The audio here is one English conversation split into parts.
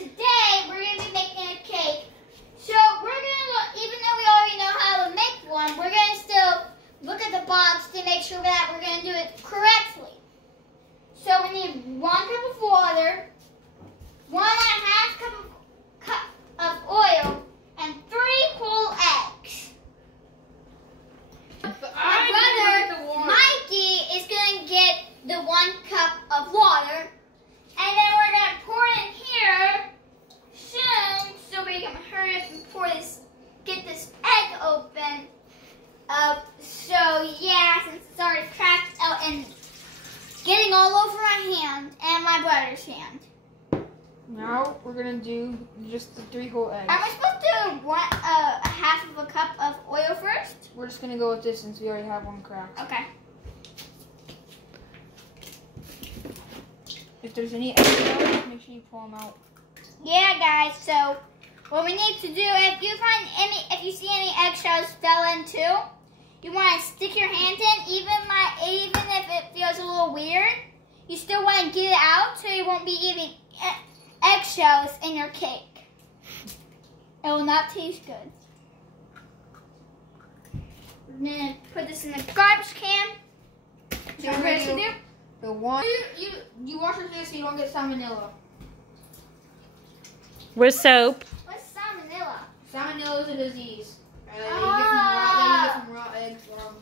today we're going to be making a cake. So we're going to, even though we already know how to make one, we're going to still look at the box to make sure that we're going to do it correctly. So we need 1 cup of water, 1.5 cup of oil, and 3 whole eggs. My brother, Mikey, is going to get the 1 cup of water, and then we're going to pour it in here soon, so we can hurry up and pour this, get this egg open. So yeah, since it's already cracked out and getting all over my hand and my brother's hand. Now we're gonna do just the 3 whole eggs. Are we supposed to do a half of a cup of oil first? We're just gonna go with this since we already have one cracked. Okay. If there's any eggshells, make sure you pull them out. Yeah, guys. So what we need to do, if you see any eggshells fell in too, you want to stick your hand in, even if it feels a little weird. You still want to get it out so you won't be eating eggshells in your cake. It will not taste good. We're gonna put this in the garbage can. So we're ready to do the one. You wash your hands so you don't get salmonella. With soap. What's salmonella? Salmonella is a disease. You get from raw eggs or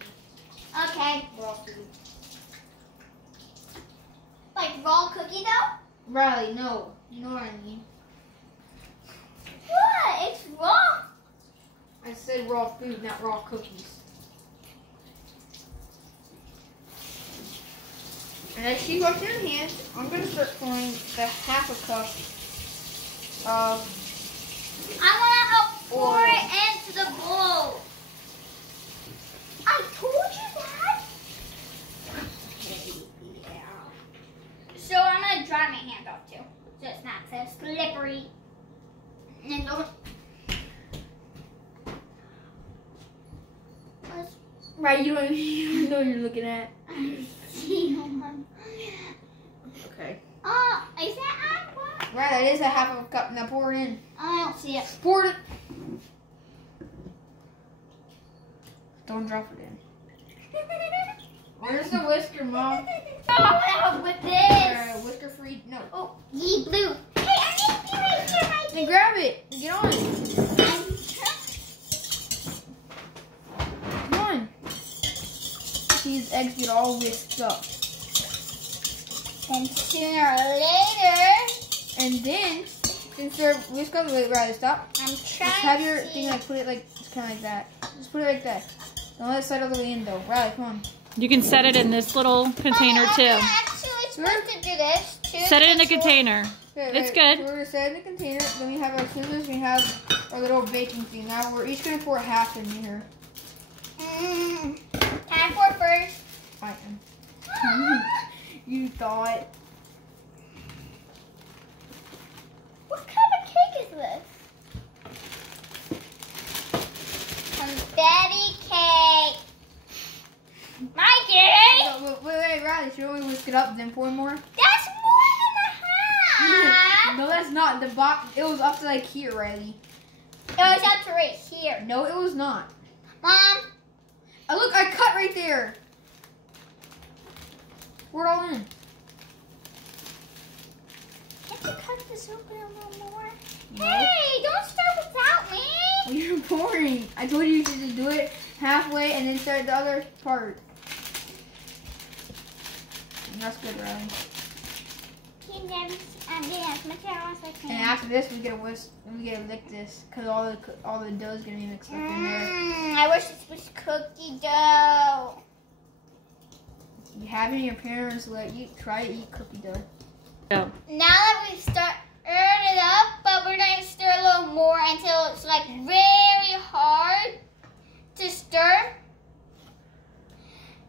Okay. raw food. Like raw cookie dough? Riley, no. You know what I mean. What? It's raw. I said raw food, not raw cookies. And as she washes her hands, I'm going to start pouring the half a cup of I want to help pour oil it into the bowl. I told you that. So I'm going to dry my hand off too, so it's not so slippery. And don't. Right, you don't even know what you're looking at. Okay. Oh, is that aqua? Right, that is a half of a cup. Now pour it in. I don't see it. Pour it. Don't drop it in. Where's the whisker, Mom? Oh, with this. Whisker free. No. Oh, ye blue. Hey, I need to be right here, Mikey. Then grab it. Get on it. Come on. These eggs get all whisked up. And sooner or later, And then, since they're whisked up, wait, right, stop. I'm Just trying have to your see. thing like put it like just kind of like that. Just put it like that. Don't let it slide all the way in though. Riley, come on. You can set it in this little container I'm too. actually supposed to do this too. Set it in the container. Okay, It's right, good. So we're gonna set it in the container. Then we have our scissors. We have our little baking thing. Now we're each gonna pour half in here. Time for first. I am. You thought. What kind of cake is this? Funfetti cake. Mikey! Wait, Riley. Should we whisk it up then pour more? That's more than a half. No, that's not. The box. It was up to like here, Riley. It was up to right here. No, it was not. Mom. Oh, look, I cut right there. Pour it all in. Can't you cut this open a little more? No. Hey, don't start without me. You're pouring. I told you to just do it halfway and then start the other part. And that's good, Riley. I'm getting as much as I can. And after this, we get a whisk. We get to lick this because all the dough is gonna be mixed up in there. I wish this was cookie dough. You having your parents let you try to eat cookie dough. Go. Now that we stirred it up, but we're going to stir a little more until it's like very hard to stir.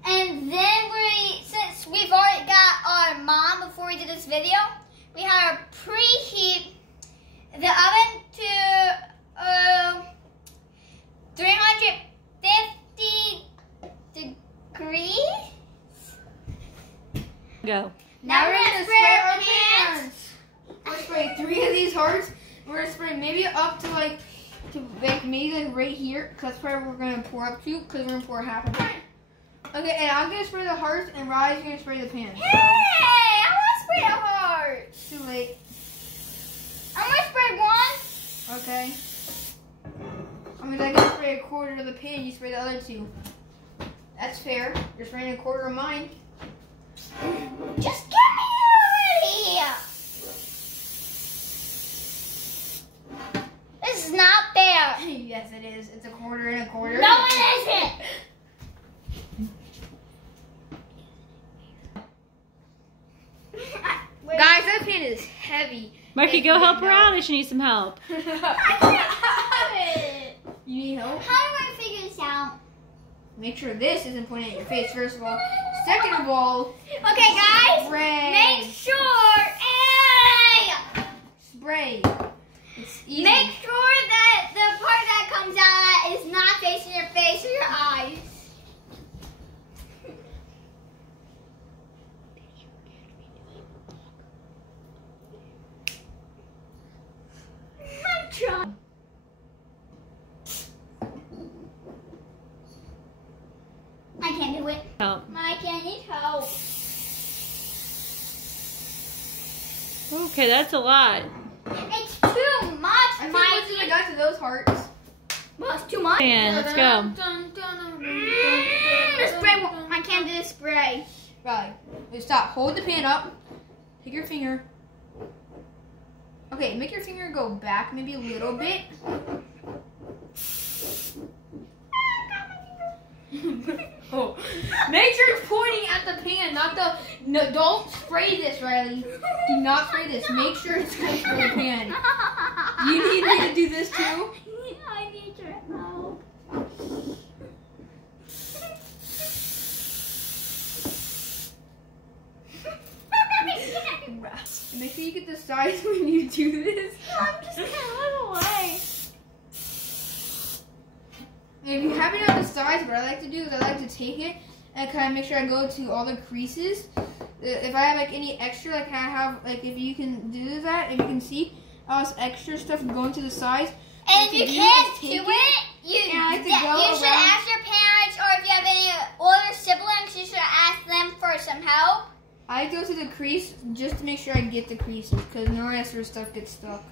And then since we've already got our mom before we did this video, we have to preheat the oven to 350 degrees. Go. Now we're going to spray our pans. spray 3 of these hearts. We're gonna spray maybe up to like maybe like right here, because that's where we're gonna pour up to, because we're gonna pour half of it. Okay, and I'm gonna spray the hearts, and Riley's gonna spray the pan. Hey, I want to spray the heart. Too late. I'm gonna spray one. Okay. I mean, I can spray a quarter of the pan. You spray the other 2. That's fair. You're spraying a quarter of mine. Just get me already. This is not fair. Yes, it is. It's a quarter and a quarter. No, it isn't. Guys, that pan is heavy. Mikey, go help her out if she needs some help. I can't have it. You need help? How do I figure this out? Make sure this isn't pointing at your face, first of all. Second of all, Okay, guys. spray. Make sure. Hey. Spray. It's easy. Make sure that the part that comes out is not facing your face or your eyes. I'm trying. I can't do it. Help. I can't need help. Okay, that's a lot. It's too much, I think once I Mikey. got to those hearts. Well, it's too much. And let's go. The spray. I can't do the spray. Right. Stop. Hold the pan up. Take your finger. Okay, make your finger go back maybe a little bit. Oh. Make sure it's pointing at the pan, not the. No, don't spray this, Riley. Do not spray this. Make sure it's going for the pan. You need me to do this too? I need your help. Make sure you get the size when you do this. I'm just gonna run away. If you haven't had the size, what I like to do is I like to take it and kind of make sure I go to all the creases. If I have like any extra, like I have, like if you can do that, if you can see all this extra stuff going to the sides. And if you can't do it, you should should ask your parents, or if you have any older siblings, you should ask them for some help. I go to the crease just to make sure I get the creases, because no extra stuff gets stuck.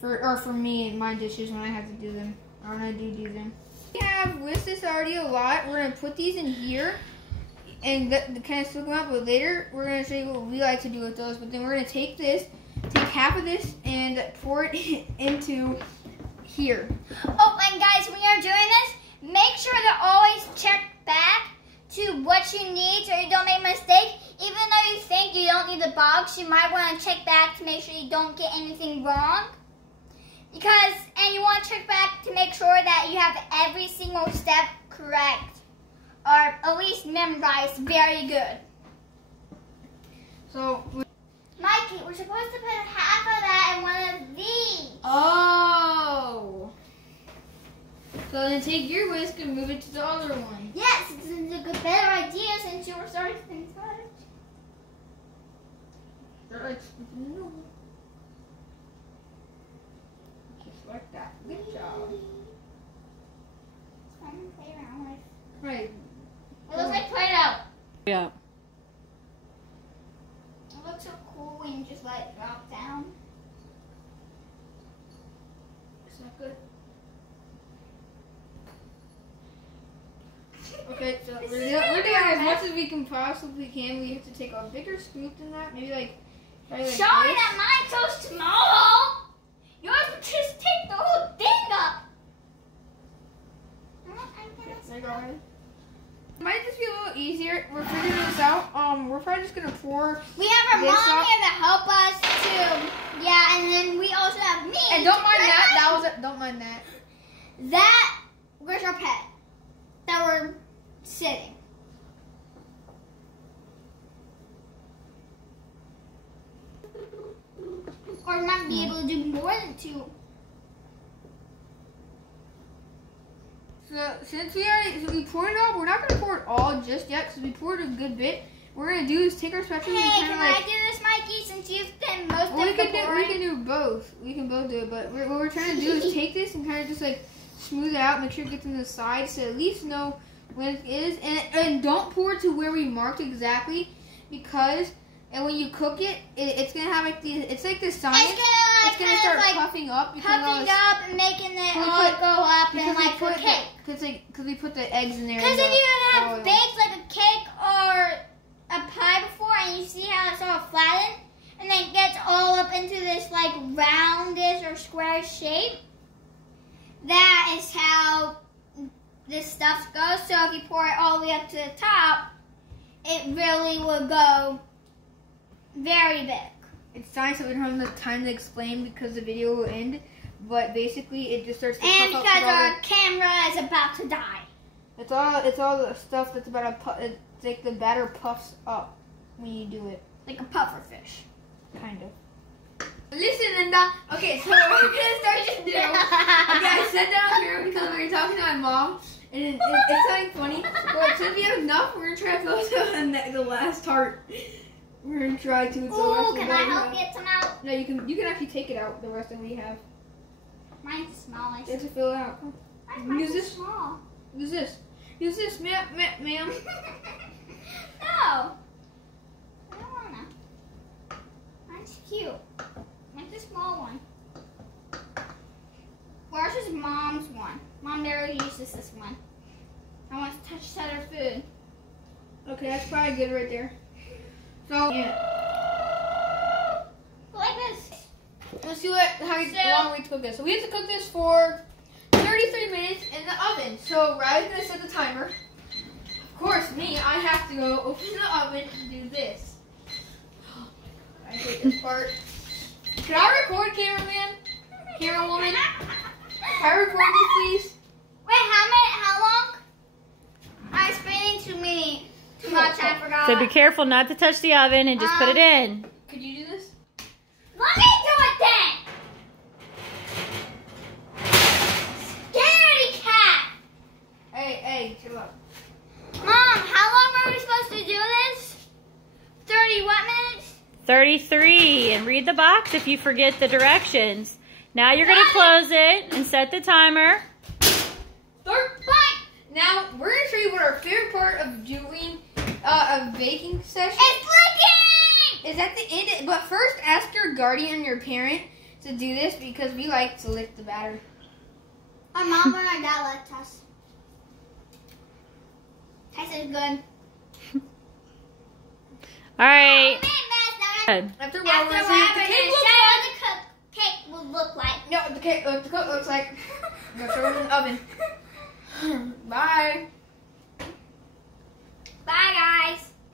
For me and my dishes when I have to do them, or when I do them. We have with this already a lot. We're gonna put these in here and kind of stick them out. But later we're gonna show you what we like to do with those. But then we're gonna take half of this and pour it into here. Oh, and guys, when you're doing this, make sure to always check back to what you need so you don't make a mistake. Even though you think you don't need the box, you might want to check back to make sure you don't get anything wrong. And you want to check back to make sure that you have every single step correct, or at least memorized very good. So, Mikey, we're supposed to put half of that in one of these. oh. So then take your whisk and move it to the other one. Yes, it's a good, better idea since you were starting things first. Start like scooping it over. Just like that. Good job. It's fun to play around with. Right. It looks like Play-Doh. Yeah. It looks so cool when you just let it drop down. It's not good. Okay, so we're doing as much as we can possibly can. We have to take a bigger scoop than that. Maybe probably like Sorry this. that mine's so small. Yours would just take the whole thing up. There you go. Might just be a little easier. We're figuring this out. We're probably just gonna pour. We have our this mom up. here to help us too. Yeah, and then we also have me. And don't mind that. Don't mind that. That where's our pet? That we're sitting. Or we might be able to do more than 2. So since we poured it all, we're not gonna pour it all just yet because we poured a good bit. What we're gonna do is take our spatula Hey, and can kind I of do this, Mikey? Since you've been in most Well, we of the can do both. We can both do it, but what we're trying to do is take this and kind of just like smooth it out, make sure it gets in the sides, so at least know when it is, and don't pour it to where we marked exactly, because when you cook it, it's gonna have like it's like the science. It's gonna start like puffing up, puffing up and making it all go up and like a cake. Because we put the eggs in there. Because if you have baked like a cake or a pie before, and you see how it's all flattened, and then it gets all up into this like roundish or square shape, that is how this stuff goes. So if you pour it all the way up to the top, it really will go very big. It's science that we don't have enough time to explain because the video will end, but basically it just starts to And puff because up our camera is about to die. It's all the stuff that's about to puff. It's like the batter puffs up when you do it. Like a puffer fish. Kind of. Listen, Linda. Okay, so what we're gonna start to do. Okay, I sat down here because we were talking to my mom, and it's something funny. But since we have enough, we're gonna try to close out the last tart. We're gonna try to. Oh, can I help get some out? No, you can actually take it out. The rest that we have. Mine's the smallest. You have to fill it out. Mine's small. Use this. Use this, ma'am. No. I don't wanna. Mine's cute. Mine's the small one. Where's his mom's one? Mom never uses this one. I want to touch other food. Okay, that's probably good right there. So, yeah. Like this. Let's see how long we cook this. So we have to cook this for 33 minutes in the oven. So Riley's gonna set the timer. Of course, I have to go open the oven and do this. I hate this part. Can I record, cameraman? Camerawoman? Can I record this, please? Wait, how long? I'm spinning too much, I forgot. So be careful not to touch the oven and just put it in. Could you do this? Let me do it then! Scaredy cat! Hey, chill out. Mom, how long were we supposed to do this? 30 what minutes? 33. And read the box if you forget the directions. Now you're going to close it and set the timer. Now, we're going to show you what our favorite part of doing a baking session It's flicking! is at the end. But first, ask your guardian, your parent, to do this because we like to lick the batter. Our mom and our dad left us. Tastes good. All right. Good. After a After while, a we're while, going we're to going see to what show you what the cake will look like. the cook looks like. I'm going to throw it in the oven. Bye.